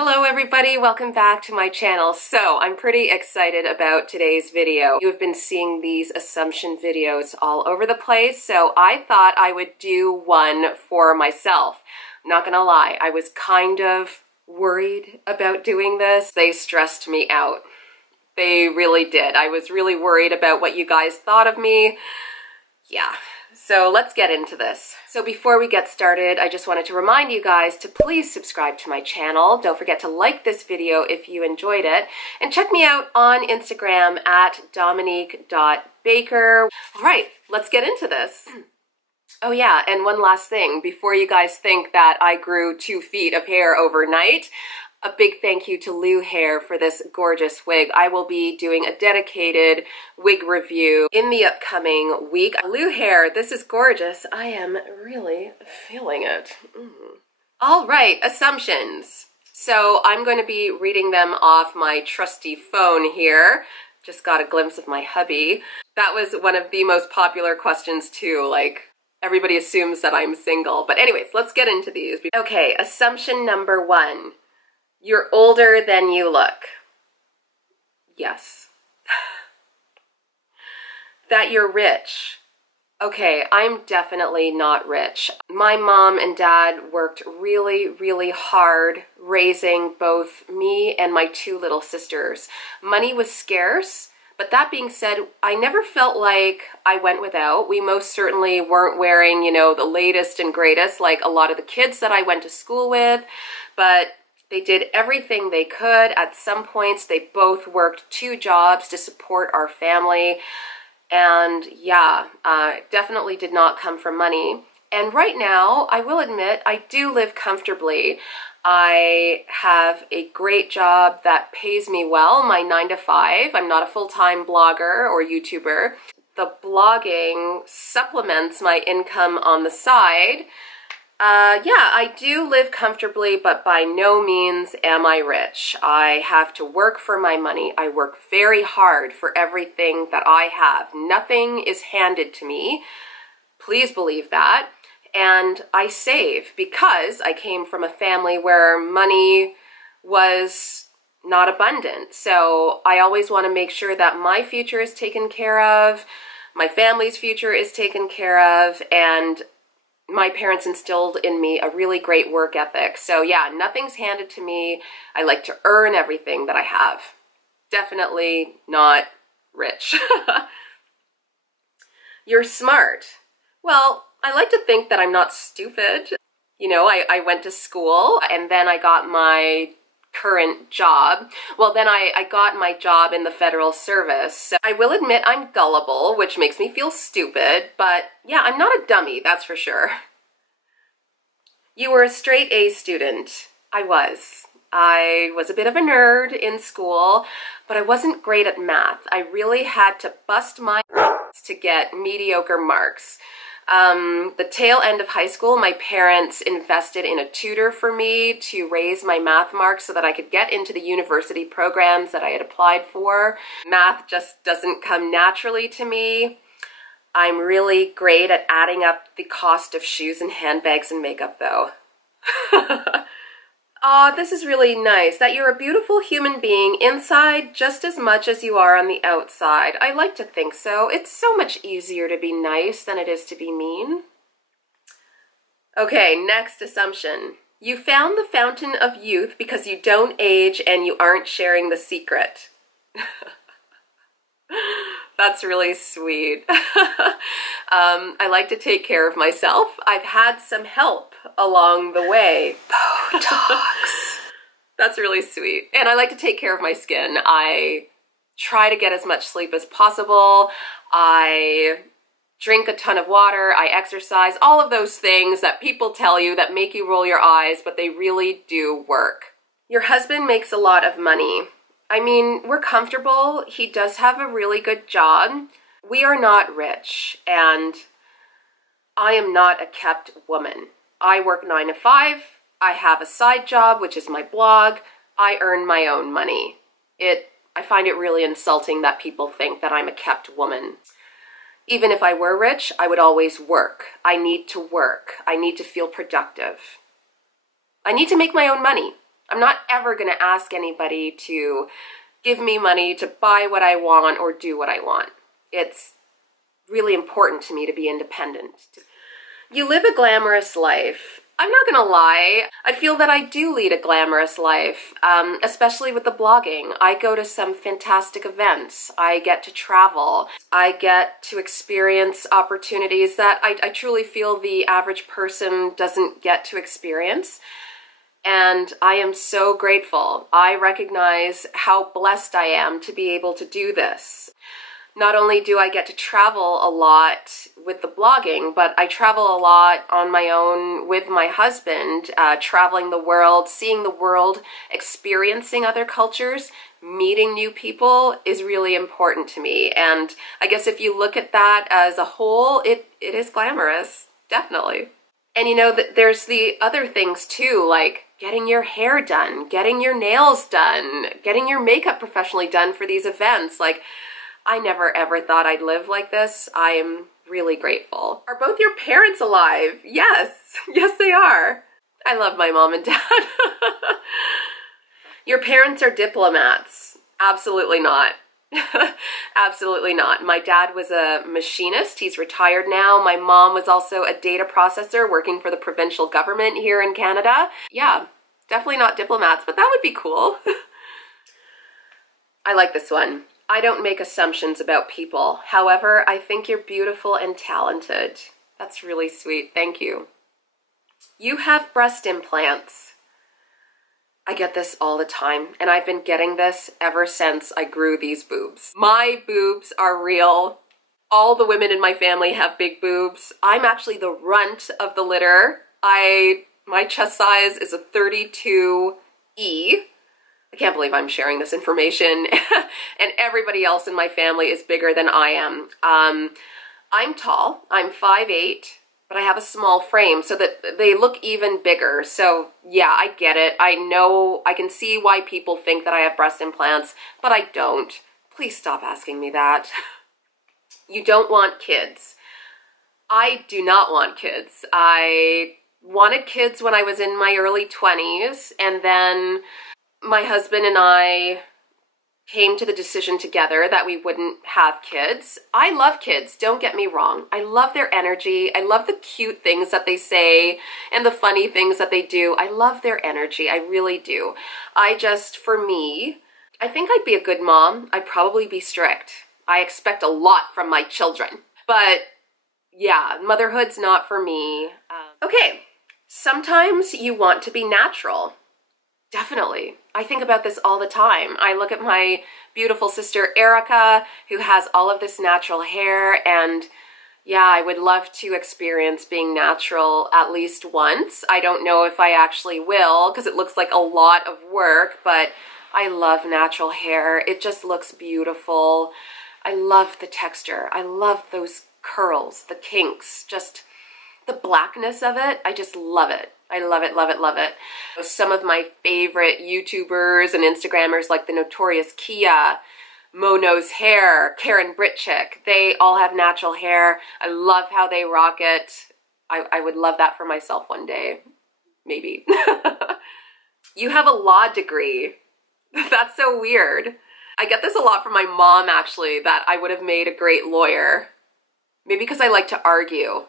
Hello everybody, welcome back to my channel. So I'm pretty excited about today's video. You have been seeing these assumption videos all over the place, so I thought I would do one for myself. I'm not gonna lie, I was kind of worried about doing this. They stressed me out. They really did. I was really worried about what you guys thought of me. Yeah. So let's get into this. So before we get started, I just wanted to remind you guys to please subscribe to my channel. Don't forget to like this video if you enjoyed it. And check me out on Instagram at dominique.baker. All right, let's get into this. Oh yeah, and one last thing. Before you guys think that I grew 2 feet of hair overnight, a big thank you to Youve for this gorgeous wig. I will be doing a dedicated wig review in the upcoming week. Youve, this is gorgeous. I am really feeling it. All right, assumptions. So I'm going to be reading them off my trusty phone here. Just got a glimpse of my hubby. That was one of the most popular questions too, like everybody assumes that I'm single. But anyways, let's get into these. Okay, assumption number 1. You're older than you look. Yes. That you're rich. Okay, I'm definitely not rich. My mom and dad worked really, really hard raising both me and my 2 little sisters. Money was scarce, but that being said, I never felt like I went without. We most certainly weren't wearing, you know, the latest and greatest like a lot of the kids that I went to school with, but they did everything they could. At some points, they both worked 2 jobs to support our family. And yeah, definitely did not come from money. And right now, I will admit, I do live comfortably. I have a great job that pays me well, my 9 to 5. I'm not a full-time blogger or YouTuber. The blogging supplements my income on the side. Yeah, I do live comfortably, but by no means am I rich. I have to work for my money. I work very hard for everything that I have. Nothing is handed to me. Please believe that. And I save because I came from a family where money was not abundant. So I always want to make sure that my future is taken care of, my family's future is taken care of, and my parents instilled in me a really great work ethic. So yeah, nothing's handed to me. I like to earn everything that I have. Definitely not rich. You're smart. Well, I like to think that I'm not stupid. You know, I went to school and then I got my current job. Well, then I got my job in the federal service. I will admit I'm gullible, which makes me feel stupid, but yeah, I'm not a dummy, that's for sure. You were a straight A student. I was. I was a bit of a nerd in school, but I wasn't great at math. I really had to bust my ass to get mediocre marks. The tail end of high school, my parents invested in a tutor for me to raise my math marks so that I could get into the university programs that I had applied for. Math just doesn't come naturally to me. I'm really great at adding up the cost of shoes and handbags and makeup though. Aw, this is really nice, that you're a beautiful human being inside just as much as you are on the outside. I like to think so. It's so much easier to be nice than it is to be mean. Okay, next assumption. You found the fountain of youth because you don't age and you aren't sharing the secret. That's really sweet. I like to take care of myself. I've had some help along the way. Botox. That's really sweet. And I like to take care of my skin. I try to get as much sleep as possible. I drink a ton of water. I exercise. All of those things that people tell you that make you roll your eyes, but they really do work. Your husband makes a lot of money. I mean, we're comfortable. He does have a really good job. We are not rich, and I am not a kept woman. I work 9 to 5. I have a side job, which is my blog. I earn my own money. I find it really insulting that people think that I'm a kept woman. Even if I were rich, I would always work. I need to work. I need to feel productive. I need to make my own money. I'm not ever going to ask anybody to give me money to buy what I want or do what I want. It's really important to me to be independent. You live a glamorous life. I'm not gonna lie, I feel that I do lead a glamorous life, especially with the blogging. I go to some fantastic events. I get to travel. I get to experience opportunities that I truly feel the average person doesn't get to experience. And I am so grateful. I recognize how blessed I am to be able to do this. Not only do I get to travel a lot with the blogging, but I travel a lot on my own with my husband, traveling the world, seeing the world, experiencing other cultures, meeting new people is really important to me. And I guess if you look at that as a whole, it is glamorous, definitely. And you know, there's the other things too, like getting your hair done, getting your nails done, getting your makeup professionally done for these events. Like, I never ever thought I'd live like this. I am really grateful. Are both your parents alive? Yes. Yes, they are. I love my mom and dad. Your parents are diplomats. Absolutely not. Absolutely not. My dad was a machinist. He's retired now. My mom was also a data processor working for the provincial government here in Canada. Yeah, definitely not diplomats, but that would be cool. I like this one. I don't make assumptions about people. However, I think you're beautiful and talented. That's really sweet. Thank you. You have breast implants. I get this all the time, and I've been getting this ever since I grew these boobs. My boobs are real. All the women in my family have big boobs. I'm actually the runt of the litter. My chest size is a 32E. I can't believe I'm sharing this information. And everybody else in my family is bigger than I am. I'm tall. I'm 5'8", but I have a small frame so that they look even bigger. So yeah, I get it. I know, I can see why people think that I have breast implants, but I don't. Please stop asking me that. You don't want kids. I do not want kids. I wanted kids when I was in my early 20s, and then my husband and I came to the decision together that we wouldn't have kids. I love kids, don't get me wrong. I love their energy. I love the cute things that they say and the funny things that they do. I love their energy, I really do. For me, I think I'd be a good mom. I'd probably be strict. I expect a lot from my children. But yeah, motherhood's not for me. Okay, sometimes you want to be natural. Definitely. I think about this all the time. I look at my beautiful sister Erica, who has all of this natural hair, and yeah, I would love to experience being natural at least once. I don't know if I actually will, because it looks like a lot of work, but I love natural hair. It just looks beautiful. I love the texture. I love those curls, the kinks, just the blackness of it. I just love it. I love it, love it, love it. Some of my favorite YouTubers and Instagrammers like the Notorious Kia, Mono's Hair, Karen Britchick, they all have natural hair. I love how they rock it. I would love that for myself one day, maybe. You have a law degree. That's so weird. I get this a lot from my mom, actually, that I would have made a great lawyer. Maybe because I like to argue.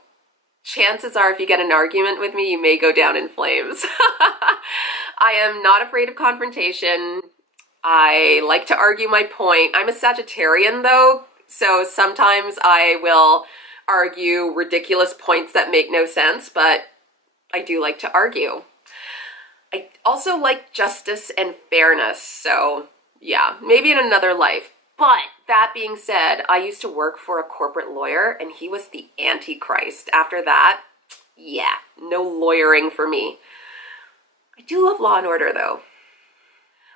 Chances are if you get an argument with me, you may go down in flames. I am not afraid of confrontation. I like to argue my point. I'm a Sagittarian though, so sometimes I will argue ridiculous points that make no sense, but I do like to argue. I also like justice and fairness, so yeah, maybe in another life. But that being said, I used to work for a corporate lawyer and he was the Antichrist. After that, yeah, no lawyering for me. I do love Law and Order though.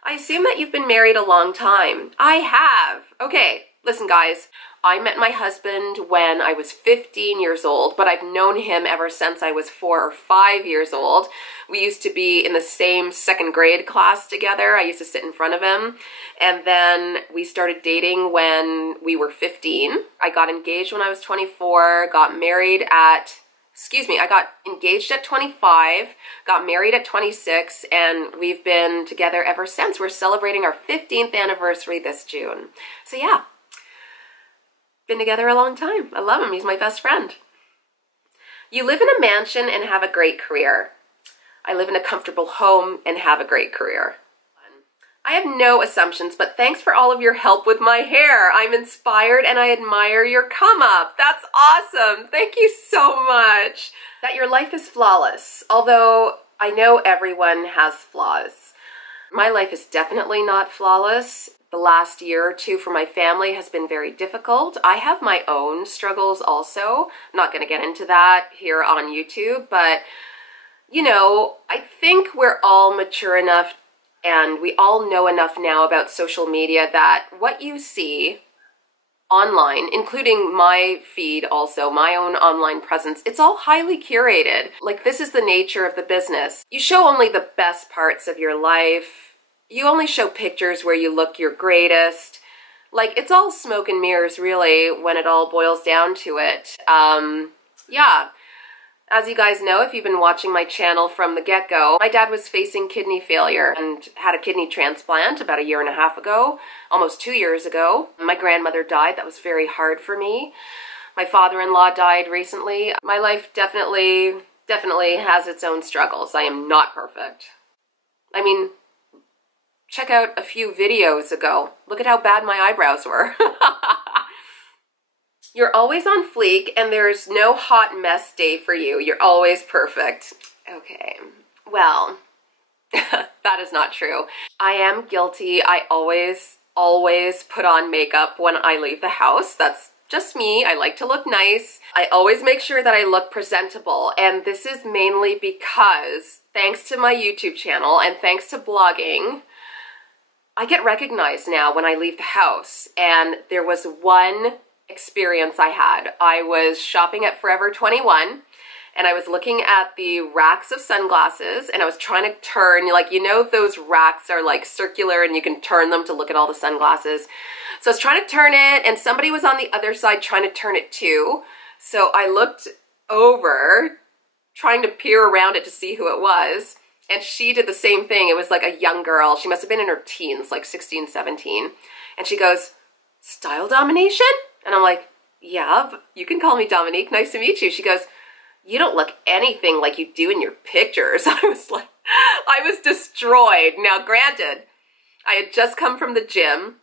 I assume that you've been married a long time. I have. Okay, listen guys, I met my husband when I was 15 years old, but I've known him ever since I was 4 or 5 years old. We used to be in the same second grade class together. I used to sit in front of him. And then we started dating when we were 15. I got engaged when I was 24, got married at excuse me, I got engaged at 25, got married at 26, and we've been together ever since. We're celebrating our 15th anniversary this June. So yeah, been together a long time. I love him. He's my best friend. You live in a mansion and have a great career. I live in a comfortable home and have a great career. I have no assumptions, but thanks for all of your help with my hair. I'm inspired and I admire your come up. That's awesome. Thank you so much. That your life is flawless, although I know everyone has flaws. My life is definitely not flawless. The last year or two for my family has been very difficult. I have my own struggles also. I'm not going to get into that here on YouTube, but you know, I think we're all mature enough and we all know enough now about social media that what you see online, including my feed also, my own online presence, it's all highly curated. Like, this is the nature of the business. You show only the best parts of your life. You only show pictures where you look your greatest. Like, it's all smoke and mirrors, really, when it all boils down to it. Yeah. As you guys know, if you've been watching my channel from the get-go, my dad was facing kidney failure and had a kidney transplant about 1.5 years ago, almost 2 years ago. My grandmother died. That was very hard for me. My father-in-law died recently. My life definitely has its own struggles. I am not perfect. I mean, check out a few videos ago. Look at how bad my eyebrows were. You're always on fleek and there's no hot mess day for you. You're always perfect. Okay, well, that is not true. I am guilty. I always put on makeup when I leave the house. That's just me. I like to look nice. I always make sure that I look presentable. And this is mainly because, thanks to my YouTube channel and thanks to blogging, I get recognized now when I leave the house. And there was one experience I had. I was shopping at Forever 21 and I was looking at the racks of sunglasses and I was trying to turn, like, you know, those racks are like circular and you can turn them to look at all the sunglasses. So I was trying to turn it and somebody was on the other side trying to turn it too. So I looked over trying to peer around it to see who it was, and she did the same thing. It was like a young girl. She must have been in her teens, like 16, 17. And she goes, "Style Domination?" And I'm like, "Yeah, you can call me Dominique. Nice to meet you." She goes, "You don't look anything like you do in your pictures." I was like, I was destroyed. Now, granted, I had just come from the gym.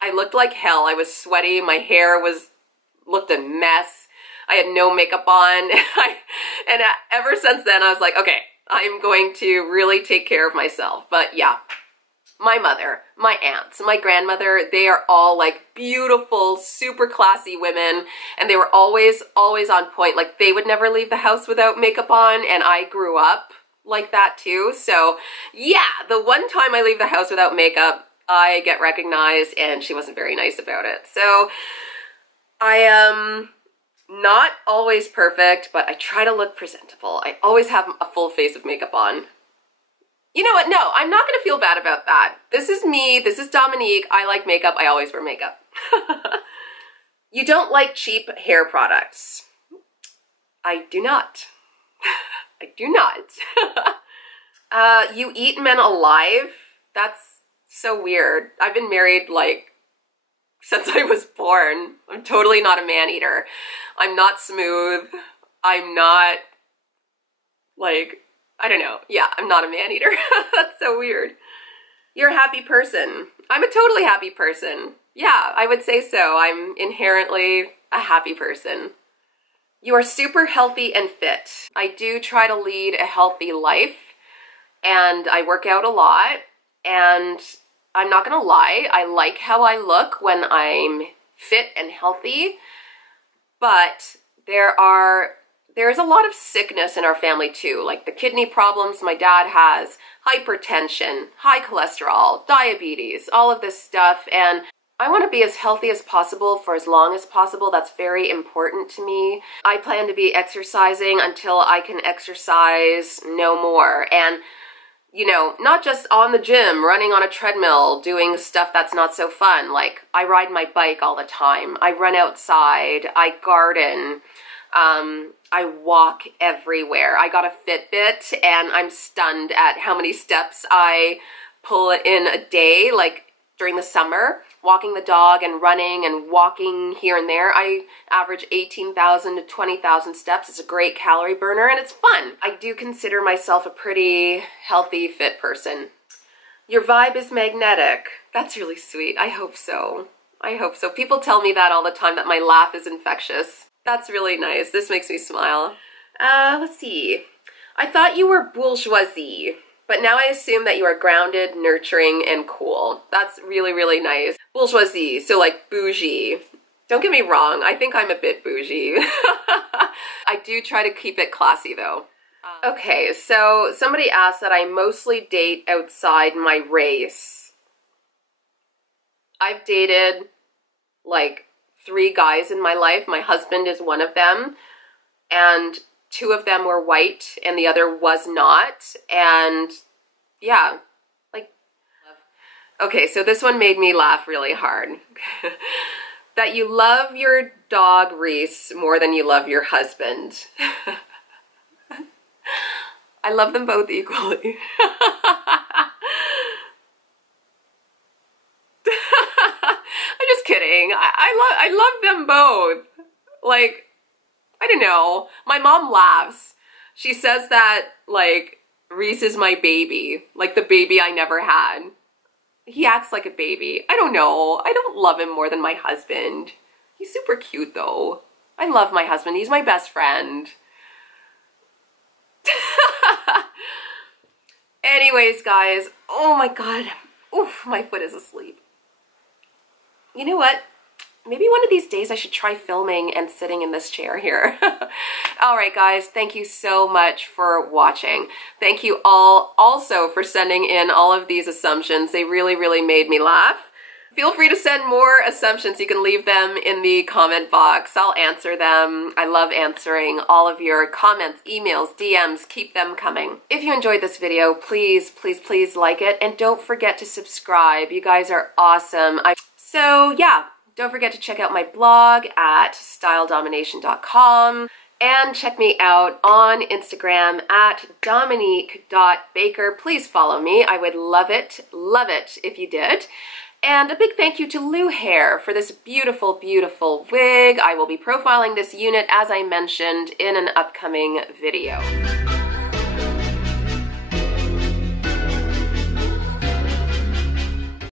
I looked like hell. I was sweaty. My hair looked a mess. I had no makeup on. And ever since then, I was like, okay, I'm going to really take care of myself. But yeah. My mother, my aunts, my grandmother, they are all like beautiful, super classy women, and they were always on point. Like, they would never leave the house without makeup on, and I grew up like that too. So yeah, the one time I leave the house without makeup, I get recognized, and she wasn't very nice about it. So I am not always perfect, but I try to look presentable. I always have a full face of makeup on. You know what? No, I'm not going to feel bad about that. This is me. This is Dominique. I like makeup. I always wear makeup. You don't like cheap hair products. I do not. I do not. You eat men alive? That's so weird. I've been married, like, since I was born. I'm totally not a man-eater. I'm not smooth. I'm not, like, I don't know. Yeah, I'm not a man-eater. That's so weird. You're a happy person. I'm a totally happy person. Yeah, I would say so. I'm inherently a happy person. You are super healthy and fit. I do try to lead a healthy life, and I work out a lot, and I'm not gonna lie, I like how I look when I'm fit and healthy, but there's a lot of sickness in our family too, like the kidney problems my dad has, hypertension, high cholesterol, diabetes, all of this stuff, and I want to be as healthy as possible for as long as possible. That's very important to me. I plan to be exercising until I can exercise no more, and you know, not just on the gym, running on a treadmill, doing stuff that's not so fun. Like, I ride my bike all the time, I run outside, I garden, I walk everywhere. I got a Fitbit and I'm stunned at how many steps I pull in a day, like during the summer, walking the dog and running and walking here and there. I average 18,000 to 20,000 steps. It's a great calorie burner and it's fun. I do consider myself a pretty healthy, fit person. Your vibe is magnetic. That's really sweet. I hope so. I hope so. People tell me that all the time, that my laugh is infectious. That's really nice. This makes me smile. Let's see. I thought you were bourgeoisie, but now I assume that you are grounded, nurturing, and cool. That's really, really nice. Bourgeoisie, so like bougie. Don't get me wrong, I think I'm a bit bougie. I do try to keep it classy though. Okay, so somebody asked that I mostly date outside my race. I've dated like 3 guys in my life. My husband is one of them, and 2 of them were white and the other was not. And yeah, like, okay, so this one made me laugh really hard. That you love your dog Reese more than you love your husband. I love them both equally. I'm just kidding. I love them both. Like, I don't know. My mom laughs. She says that, like, Reese is my baby. Like, the baby I never had. He acts like a baby. I don't know. I don't love him more than my husband. He's super cute, though. I love my husband. He's my best friend. Anyways, guys. Oh, my God. Oof, my foot is asleep. You know what? Maybe one of these days I should try filming and sitting in this chair here. All right, guys, thank you so much for watching. Thank you all also for sending in all of these assumptions. They really, really made me laugh. Feel free to send more assumptions. You can leave them in the comment box. I'll answer them. I love answering all of your comments, emails, DMs. Keep them coming. If you enjoyed this video, please, please, please like it. And don't forget to subscribe. You guys are awesome. So yeah, don't forget to check out my blog at styledomination.com and check me out on Instagram at dominique.baker. Please follow me. I would love it if you did. And a big thank you to Youve for this beautiful, beautiful wig. I will be profiling this unit, as I mentioned, in an upcoming video.